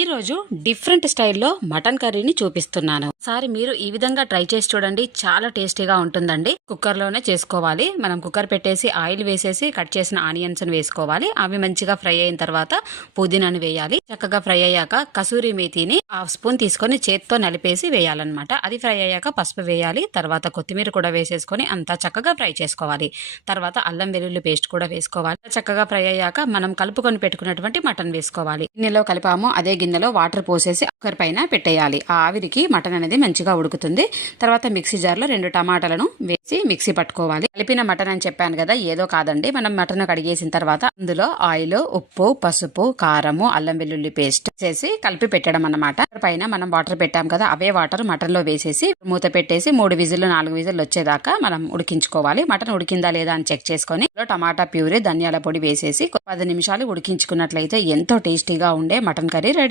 ఈ రోజు డిఫరెంట్ స్టైల్లో మటన్ కర్రీని చూపిస్తున్నాను. ఒకసారి మీరు ఈ విధంగా ట్రై చేసి చూడండి, చాలా టేస్టీగా ఉంటుందండి. కుక్కర్ లోనే చేసుకోవాలి. మనం కుక్కర్ పెట్టేసి ఆయిల్ వేసేసి కట్ చేసిన ఆనియన్స్ వేసుకోవాలి. అవి మంచిగా ఫ్రై అయిన తర్వాత పుదీనాను వేయాలి. చక్కగా ఫ్రై అయ్యాక కసూరి మేతిని హాఫ్ స్పూన్ తీసుకొని చేత్తో నలిపేసి వేయాలన్నమాట. అది ఫ్రై అయ్యాక పసుపు వేయాలి. తర్వాత కొత్తిమీర కూడా వేసేసుకొని అంతా చక్కగా ఫ్రై చేసుకోవాలి. తర్వాత అల్లం వెల్లుల్లి పేస్ట్ కూడా వేసుకోవాలి. చక్కగా ఫ్రై అయ్యాక మనం కలుపుకొని పెట్టుకున్నటువంటి మటన్ వేసుకోవాలి. గిన్నెలో కలిపాము, అదే గిన్నెలో వాటర్ పోసేసి కుక్కర్ పైన పెట్టేయాలి. ఆ ఆవిరికి మటన్ అనేది మంచిగా ఉడుకుతుంది. తర్వాత మిక్సీ జార్లో 2 టమాటాలను వేసి మిక్సీ పట్టుకోవాలి. కలిపిన మటన్ అని చెప్పాను కదా, ఏదో కాదండి. మనం మటన్ కడిగేసిన తర్వాత అందులో ఆయిల్, ఉప్పు, పసుపు, కారము, అల్లం వెల్లుల్లి పేస్ట్ చేసి కలిపి పెట్టడం అన్నమాట. పైన మనం వాటర్ పెట్టాం కదా, అవే వాటర్ మటన్ లో వేసేసి మూత పెట్టేసి 3 విజిల్లు 4 విజిల్లు వచ్చేదాకా మనం ఉడికించుకోవాలి. మటన్ ఉడికిందా లేదా అని చెక్ చేసుకొని టమాటా ప్యూరీ, ధనియాల పొడి వేసేసి 10 నిమిషాలు ఉడికించుకున్నట్లయితే ఎంతో టేస్టీగా ఉండే మటన్ కర్రీ రెడీ.